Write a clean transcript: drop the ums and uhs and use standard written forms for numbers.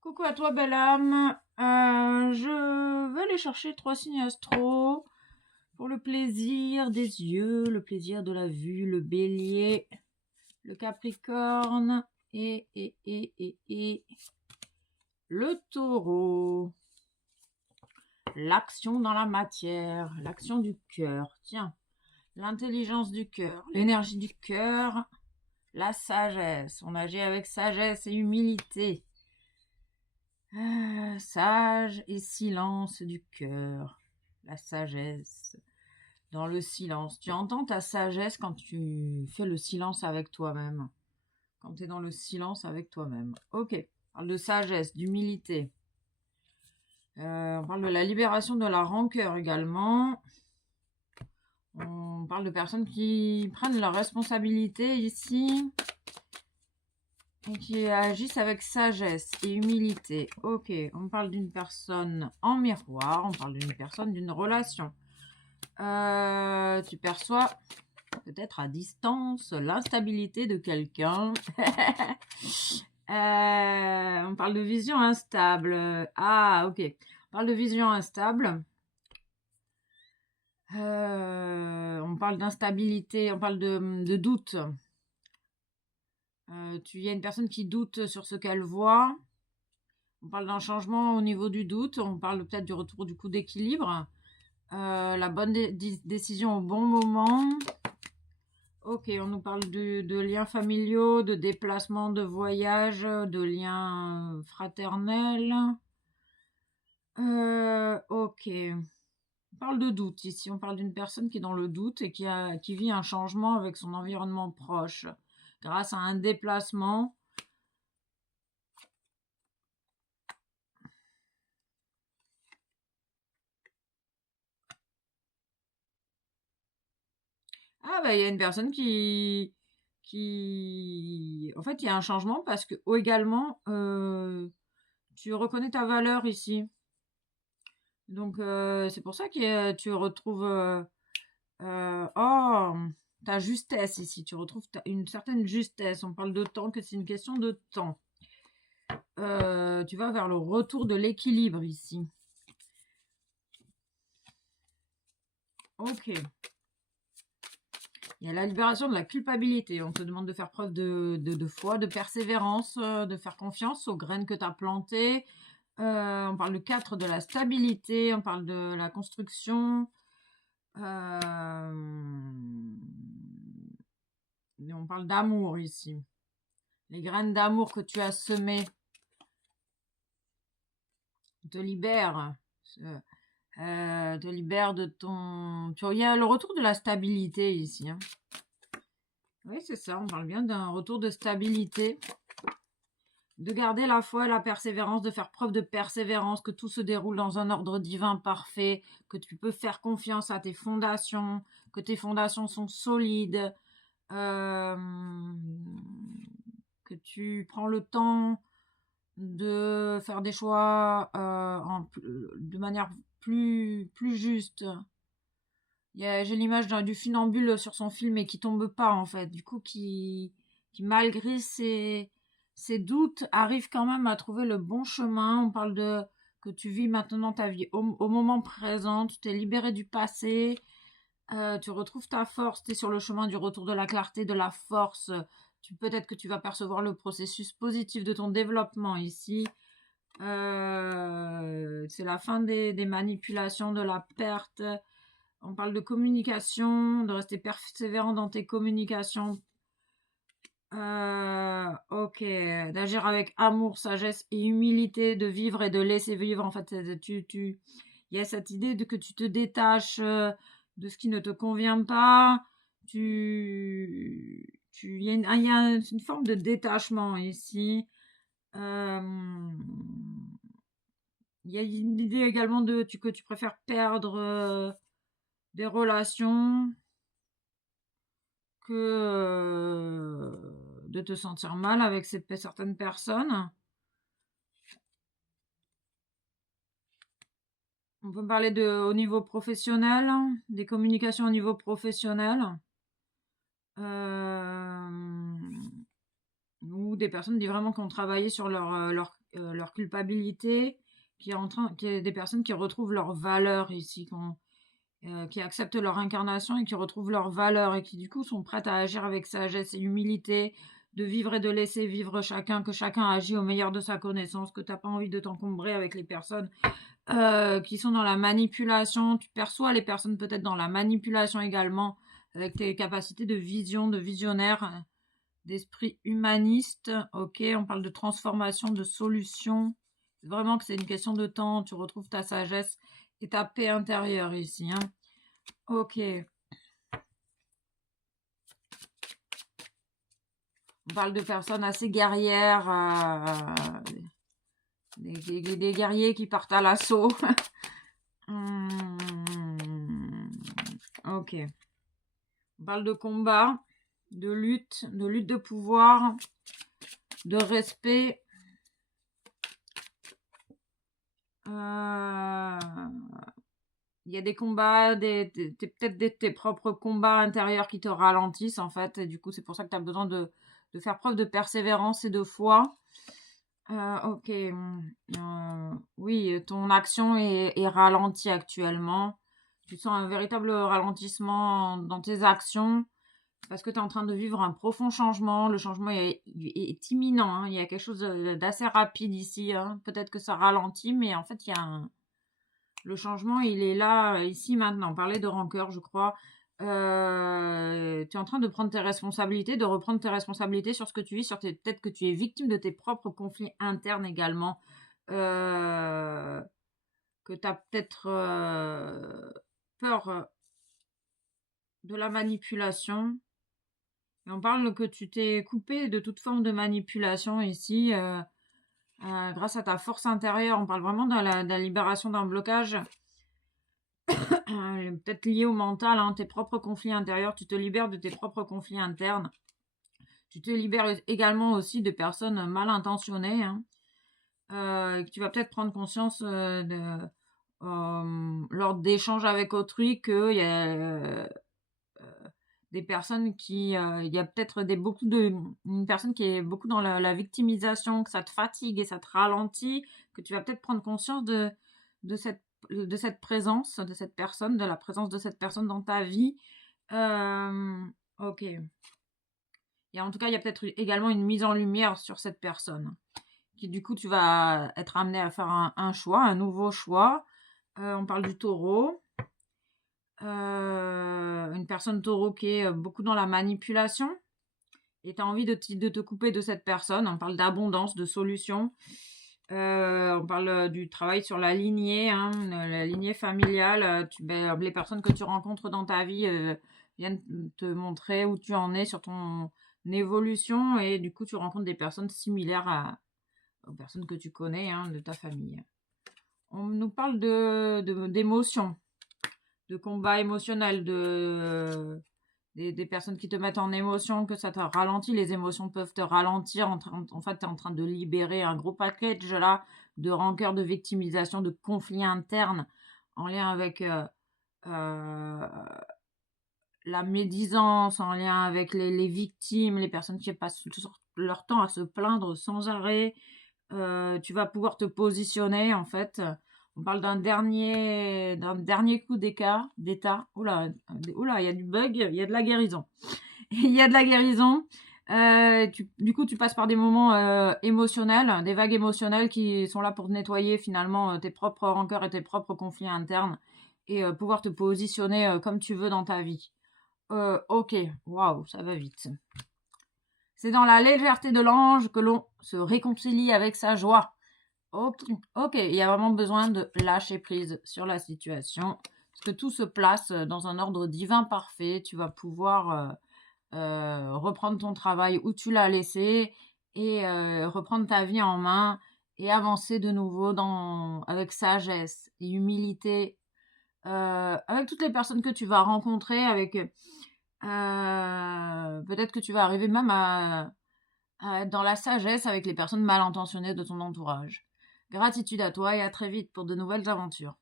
Coucou à toi, belle âme. Je vais aller chercher 3 signes astro pour le plaisir des yeux, le plaisir de la vue, le bélier, le capricorne et le taureau. L'action dans la matière, l'action du cœur. Tiens, l'intelligence du cœur, l'énergie du cœur, la sagesse. On agit avec sagesse et humilité. Sage et silence du cœur. La sagesse. Dans le silence. Tu entends ta sagesse quand tu fais le silence avec toi-même. Quand tu es dans le silence avec toi-même. Ok. On parle de sagesse, d'humilité. On parle de la libération de la rancœur également. On parle de personnes qui prennent leurs responsabilités ici. Et qui agissent avec sagesse et humilité. Ok, on parle d'une personne en miroir, on parle d'une personne, d'une relation. Tu perçois peut-être à distance l'instabilité de quelqu'un. On parle de vision instable. Ah, ok. On parle de vision instable. On parle d'instabilité, on parle de doute. Il y a une personne qui doute sur ce qu'elle voit. On parle d'un changement au niveau du doute. On parle peut-être du retour du coup d'équilibre. La bonne décision au bon moment. Ok, on nous parle de liens familiaux, de déplacements, de voyages, de liens fraternels. Ok. On parle de doute ici. On parle d'une personne qui est dans le doute et qui vit un changement avec son environnement proche grâce à un déplacement. Ah bah il y a une personne en fait il y a un changement parce que également tu reconnais ta valeur ici. Donc c'est pour ça que tu retrouves oh ta justesse ici. Tu retrouves une certaine justesse. On parle de temps, que c'est une question de temps. Tu vas vers le retour de l'équilibre ici. Ok. Il y a la libération de la culpabilité. On te demande de faire preuve de foi, de persévérance, de faire confiance aux graines que tu as plantées. On parle de 4 de la stabilité, on parle de la construction. On parle d'amour ici. Les graines d'amour que tu as semées te libèrent. Te libèrent de ton... Il y a le retour de la stabilité ici. Hein. Oui, c'est ça. On parle bien d'un retour de stabilité. De garder la foi et la persévérance, de faire preuve de persévérance, que tout se déroule dans un ordre divin parfait, que tu peux faire confiance à tes fondations, que tes fondations sont solides, que tu prends le temps de faire des choix de manière plus juste. J'ai l'image du funambule sur son film et qui tombe pas en fait, du coup qui malgré ses doutes arrive quand même à trouver le bon chemin. On parle de que tu vis maintenant ta vie au moment présent, tu t'es libéré du passé, tu retrouves ta force, tu es sur le chemin du retour de la clarté, de la force. Peut-être que tu vas percevoir le processus positif de ton développement ici. C'est la fin des manipulations, de la perte. On parle de communication, de rester persévérant dans tes communications. Ok, d'agir avec amour, sagesse et humilité, de vivre et de laisser vivre. En fait, il y a cette idée de que tu te détaches de ce qui ne te convient pas. Il y a une forme de détachement ici. Il y a une idée également que tu préfères perdre des relations que de te sentir mal avec certaines personnes. On peut parler au niveau professionnel, des communications au niveau professionnel. Ou des personnes vraiment qui ont travaillé sur leur leur culpabilité, qui est des personnes qui retrouvent leur valeur ici, qui acceptent leur incarnation et qui retrouvent leur valeur et qui du coup sont prêtes à agir avec sagesse et humilité, de vivre et de laisser vivre chacun, que chacun agit au meilleur de sa connaissance, que tu n'as pas envie de t'encombrer avec les personnes qui sont dans la manipulation. Tu perçois les personnes peut-être dans la manipulation également, avec tes capacités de vision, de visionnaire, d'esprit humaniste. Ok, on parle de transformation, de solution. Vraiment que c'est une question de temps. Tu retrouves ta sagesse et ta paix intérieure ici. Hein. Ok. On parle de personnes assez guerrières, des guerriers qui partent à l'assaut. Ok. On parle de combat, de lutte de pouvoir, de respect. Il y a des combats, peut-être tes propres combats intérieurs qui te ralentissent en fait. Et du coup, c'est pour ça que tu as besoin de faire preuve de persévérance et de foi. Ok. Oui, ton action est ralentie actuellement. Tu sens un véritable ralentissement dans tes actions parce que tu es en train de vivre un profond changement. Le changement est imminent. Hein. Il y a quelque chose d'assez rapide ici. Hein. Peut-être que ça ralentit, mais en fait, le changement, il est là, ici, maintenant. On parlait de rancœur, je crois. Tu es en train de prendre tes responsabilités, de reprendre tes responsabilités sur ce que tu vis, peut-être que tu es victime de tes propres conflits internes également. Que tu as peut-être peur de la manipulation. Et on parle que tu t'es coupé de toute forme de manipulation ici, grâce à ta force intérieure. On parle vraiment de la libération d'un blocage, peut-être lié au mental, hein, tes propres conflits intérieurs. Tu te libères de tes propres conflits internes. Tu te libères également aussi de personnes mal intentionnées. Hein, que tu vas peut-être prendre conscience lors d'échanges avec autrui qu'il y a des personnes il y a peut-être une personne qui est beaucoup dans la victimisation, que ça te fatigue et ça te ralentit, que tu vas peut-être prendre conscience de cette présence de cette personne, de la présence de cette personne dans ta vie. Ok. Et en tout cas, il y a peut-être également une mise en lumière sur cette personne. Qui du coup, tu vas être amené à faire un choix, un nouveau choix. On parle du taureau. Une personne taureau qui est beaucoup dans la manipulation. Et tu as envie de te couper de cette personne. On parle d'abondance, de solution. On parle du travail sur la lignée, hein, la lignée familiale. Les personnes que tu rencontres dans ta vie viennent te montrer où tu en es sur ton évolution. Et du coup, tu rencontres des personnes similaires aux personnes que tu connais, hein, de ta famille. On nous parle d'émotions, de combat émotionnel, des personnes qui te mettent en émotion, que ça te ralentit. Les émotions peuvent te ralentir. En fait, tu es en train de libérer un gros package là de rancœur, de victimisation, de conflits internes en lien avec la médisance, en lien avec les victimes, les personnes qui passent leur temps à se plaindre sans arrêt. Tu vas pouvoir te positionner en fait. On parle d'un dernier coup d'état. Oula, il y a du bug, il y a de la guérison. Il y a de la guérison. Du coup, tu passes par des moments émotionnels, des vagues émotionnelles qui sont là pour nettoyer finalement tes propres rancœurs et tes propres conflits internes et pouvoir te positionner comme tu veux dans ta vie. Ok, waouh, ça va vite. C'est dans la légèreté de l'ange que l'on se réconcilie avec sa joie. Ok, il y a vraiment besoin de lâcher prise sur la situation. Parce que tout se place dans un ordre divin parfait. Tu vas pouvoir reprendre ton travail où tu l'as laissé et reprendre ta vie en main et avancer de nouveau avec sagesse et humilité. Avec toutes les personnes que tu vas rencontrer, peut-être que tu vas arriver même à être dans la sagesse avec les personnes mal intentionnées de ton entourage. Gratitude à toi et à très vite pour de nouvelles aventures.